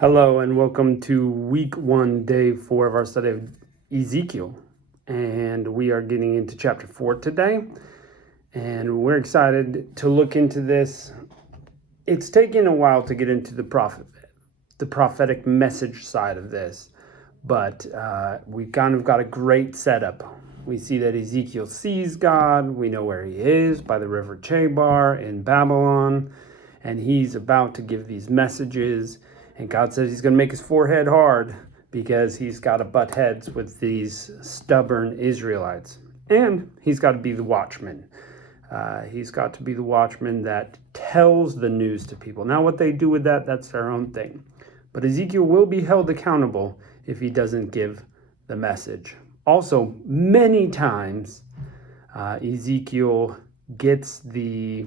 Hello and welcome to week 1, day 4 of our study of Ezekiel. And we are getting into chapter 4 today. And we're excited to look into this. It's taken a while to get into the prophetic message side of this. But we kind of got a great setup. We see that Ezekiel sees God. We know where he is, by the river Chebar in Babylon. And he's about to give these messages. And God says he's going to make his forehead hard because he's got to butt heads with these stubborn Israelites. And he's got to be the watchman. He's got to be the watchman that tells the news to people. Now, what they do with that, that's their own thing. But Ezekiel will be held accountable if he doesn't give the message. Also, many times, Ezekiel gets the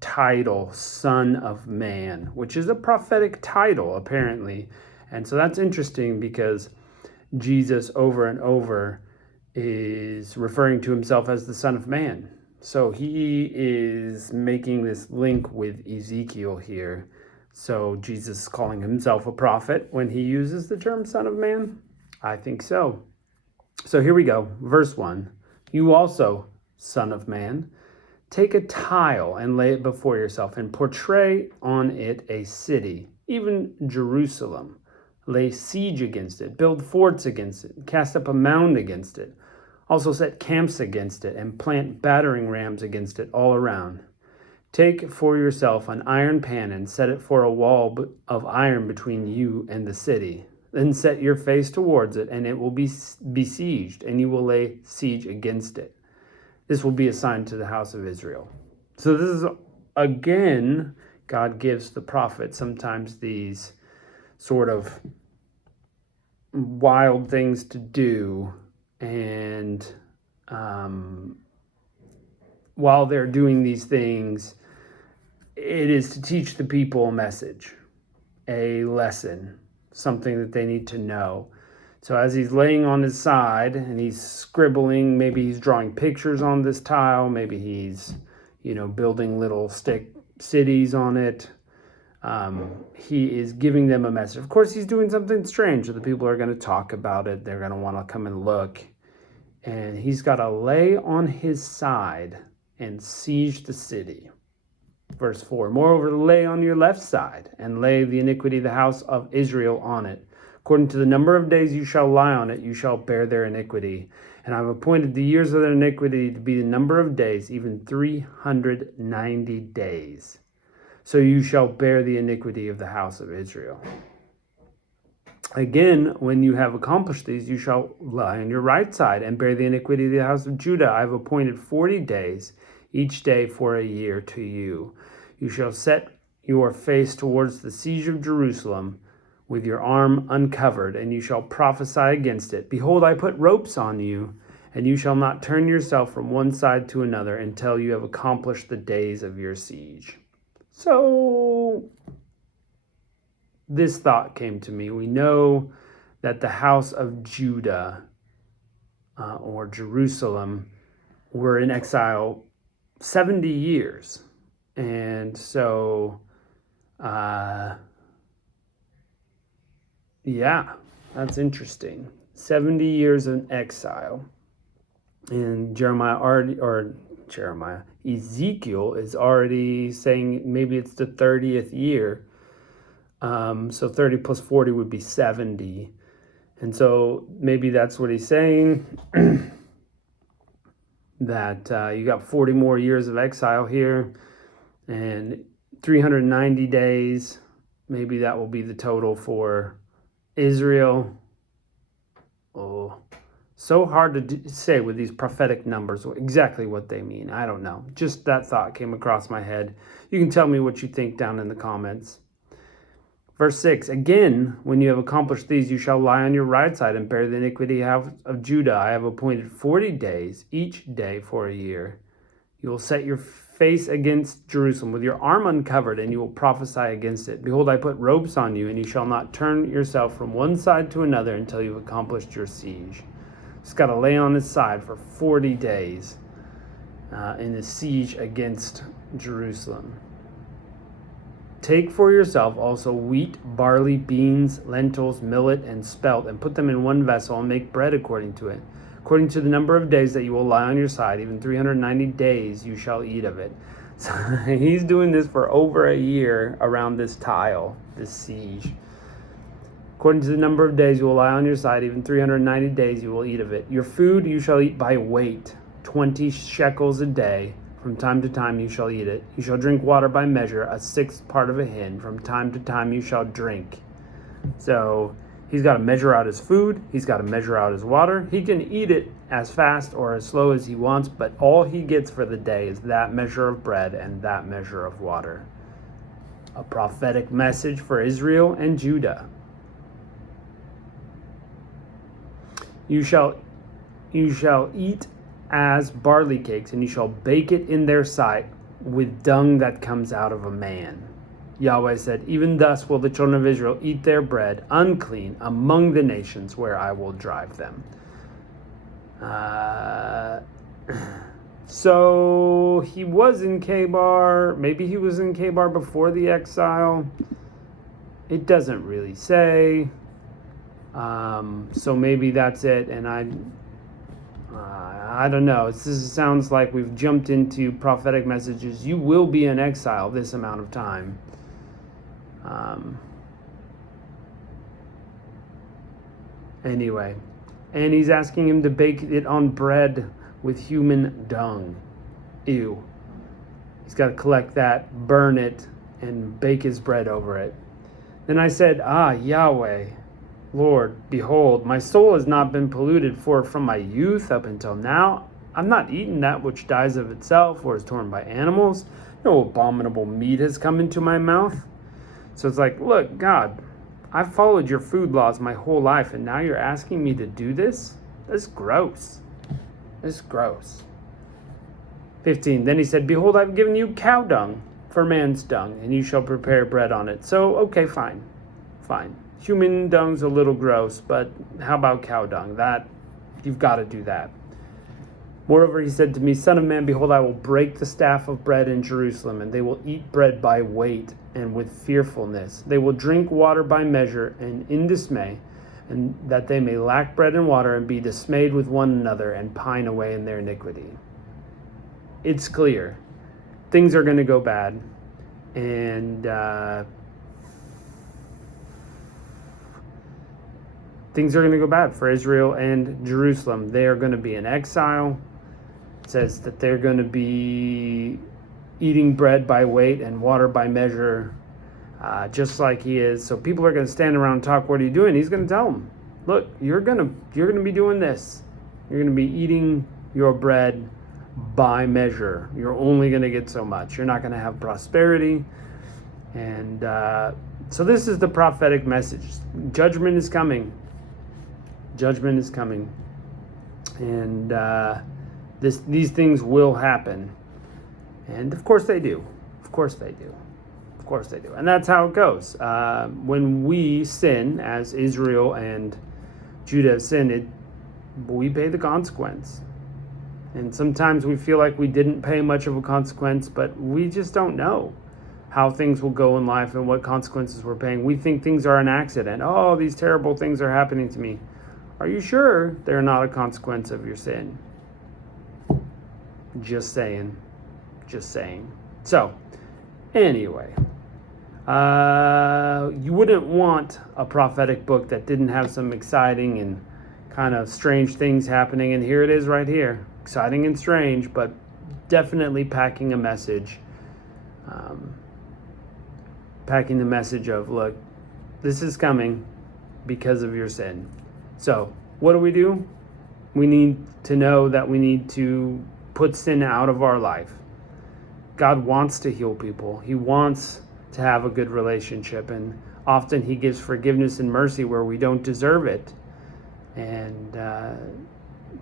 title Son of Man, which is a prophetic title apparently. And so that's interesting because Jesus over and over is referring to himself as the Son of Man. So he is making this link with Ezekiel here. So Jesus is calling himself a prophet when he uses the term Son of Man? I think so. So here we go. Verse 1. You also, Son of Man, take a tile and lay it before yourself and portray on it a city, even Jerusalem. Lay siege against it, build forts against it, cast up a mound against it. Also set camps against it and plant battering rams against it all around. Take for yourself an iron pan and set it for a wall of iron between you and the city. Then set your face towards it, and it will be besieged, and you will lay siege against it. This will be a sign to the house of Israel. So this is, again, God gives the prophet sometimes these sort of wild things to do. And while they're doing these things, it is to teach the people a message, a lesson, something that they need to know. So as he's laying on his side and he's scribbling, maybe he's drawing pictures on this tile, maybe he's, building little stick cities on it. He is giving them a message. Of course, he's doing something strange. The people are going to talk about it. They're going to want to come and look. And he's got to lay on his side and siege the city. Verse 4, moreover, lay on your left side and lay the iniquity of the house of Israel on it. According to the number of days you shall lie on it, you shall bear their iniquity. And I have appointed the years of their iniquity to be the number of days, even 390 days. So you shall bear the iniquity of the house of Israel. Again, when you have accomplished these, you shall lie on your right side and bear the iniquity of the house of Judah. I have appointed 40 days, each day for a year to you. You shall set your face towards the siege of Jerusalem, with your arm uncovered, and you shall prophesy against it. Behold, I put ropes on you, and you shall not turn yourself from one side to another until you have accomplished the days of your siege. So, this thought came to me. We know that the house of Judah, or Jerusalem, were in exile 70 years. And so, yeah, that's interesting. 70 years in exile. And Ezekiel is already saying maybe it's the 30th year. So 30 plus 40 would be 70. And so maybe that's what he's saying, that you got 40 more years of exile here and 390 days. Maybe that will be the total for Israel. Oh, so hard to say with these prophetic numbers exactly what they mean. I don't know. Just that thought came across my head. You can tell me what you think down in the comments. Verse 6, again, when you have accomplished these, you shall lie on your right side and bear the iniquity of Judah. I have appointed 40 days, each day for a year. You will set your face against Jerusalem with your arm uncovered, and you will prophesy against it. Behold, I put ropes on you, and you shall not turn yourself from one side to another until you've accomplished your siege. He's got to lay on his side for 40 days in the siege against Jerusalem. Take for yourself also wheat, barley, beans, lentils, millet, and spelt, and put them in one vessel, and make bread according to it. According to the number of days that you will lie on your side, even 390 days you shall eat of it. So he's doing this for over a year around this tile, this siege. According to the number of days you will lie on your side, even 390 days you will eat of it. Your food you shall eat by weight, 20 shekels a day. From time to time you shall eat it. You shall drink water by measure, a sixth part of a hin. From time to time you shall drink. So he's got to measure out his food. He's got to measure out his water. He can eat it as fast or as slow as he wants, but all he gets for the day is that measure of bread and that measure of water. A prophetic message for Israel and Judah. You shall eat as barley cakes, and you shall bake it in their sight with dung that comes out of a man. Yahweh said, even thus will the children of Israel eat their bread unclean among the nations where I will drive them. So he was in Kabar. Maybe he was in Kabar before the exile. It doesn't really say. So maybe that's it, and I don't know. This sounds like we've jumped into prophetic messages. You will be in exile this amount of time. Anyway, and he's asking him to bake it on bread with human dung. Ew. He's got to collect that, burn it, and bake his bread over it. Then I said, Yahweh, Lord, behold, my soul has not been polluted, for from my youth up until now, I'm not eaten that which dies of itself or is torn by animals. No abominable meat has come into my mouth. So it's like, look, God, I've followed your food laws my whole life, and now you're asking me to do this? That's gross. That's gross. 15, then he said, behold, I've given you cow dung for man's dung, and you shall prepare bread on it. So, okay, fine. Human dung's a little gross, but how about cow dung? That, you've got to do that. Moreover, he said to me, Son of man, behold, I will break the staff of bread in Jerusalem, and they will eat bread by weight and with fearfulness. They will drink water by measure and in dismay, and that they may lack bread and water and be dismayed with one another and pine away in their iniquity. It's clear. Things are going to go bad. And things are going to go bad for Israel and Jerusalem. They are going to be in exile. It says that they're going to be eating bread by weight and water by measure, just like he is. So people are going to stand around and talk, what are you doing? He's going to tell them, look, you're going to be doing this. You're going to be eating your bread by measure. You're only going to get so much. You're not going to have prosperity. And so this is the prophetic message. Judgment is coming. Judgment is coming. And these things will happen. And of course they do. Of course they do. Of course they do. And that's how it goes. When we sin, as Israel and Judah have sinned, we pay the consequence. And sometimes we feel like we didn't pay much of a consequence, but we just don't know how things will go in life and what consequences we're paying. We think things are an accident. Oh, these terrible things are happening to me. Are you sure they're not a consequence of your sin? Just saying. Just saying. So, anyway, you wouldn't want a prophetic book that didn't have some exciting and kind of strange things happening. And here it is right here. Exciting and strange, but definitely packing a message. Packing the message of, look, this is coming because of your sin. So, what do? We need to know that we need to put sin out of our life. God wants to heal people. He wants to have a good relationship, and often he gives forgiveness and mercy where we don't deserve it. And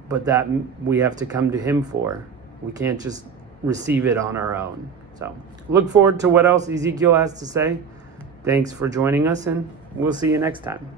but that we have to come to him for. We can't just receive it on our own. So look forward to what else Ezekiel has to say. Thanks for joining us, and we'll see you next time.